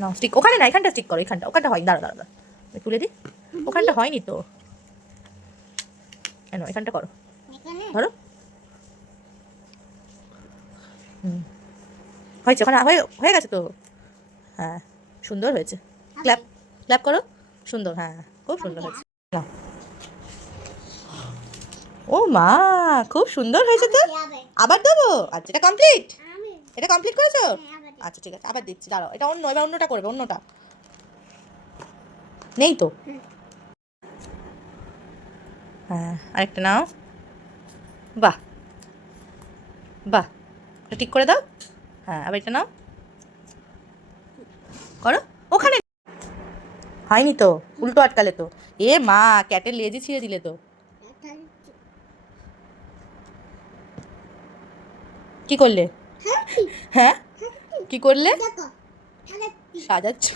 না স্টিক ওখানে না, এখানটা স্টিক করো, এখানটা, ওখানটা হয়, দাঁড়া দাঁড়া দাঁড়া তুলে দিই, ওখানটা হয়নি তো, কেন এখানটা করো, ধরো, হয়েছে, ওখানে হয়ে গেছে তো, হ্যাঁ সুন্দর হয়েছে, ক্ল্যাপ ক্ল্যাপ করো, সুন্দর, হ্যাঁ খুব সুন্দর হয়েছে, না ও মা খুব সুন্দর হয়েছে তো, আবার দেবো, আচ্ছা এটা কমপ্লিট, এটা কমপ্লিট করেছো, আচ্ছা ঠিক আছে আবার দিচ্ছি, দাঁড়াও, এটা অন্য, এবার অন্যটা করবে, অন্যটা নেই তো, হ্যাঁ আরেকটা নাও, বাহ বাহ, ঠিক করে দাও, হ্যাঁ আবার এটা নাও, করো, ওখানে হয়নি তো, উল্টো আটকালে তো, এ মা ক্যাটের লেজই ছিঁড়ে দিলে তো, কি করলে, হ্যাঁ কি করলে, সাজাচ্ছ।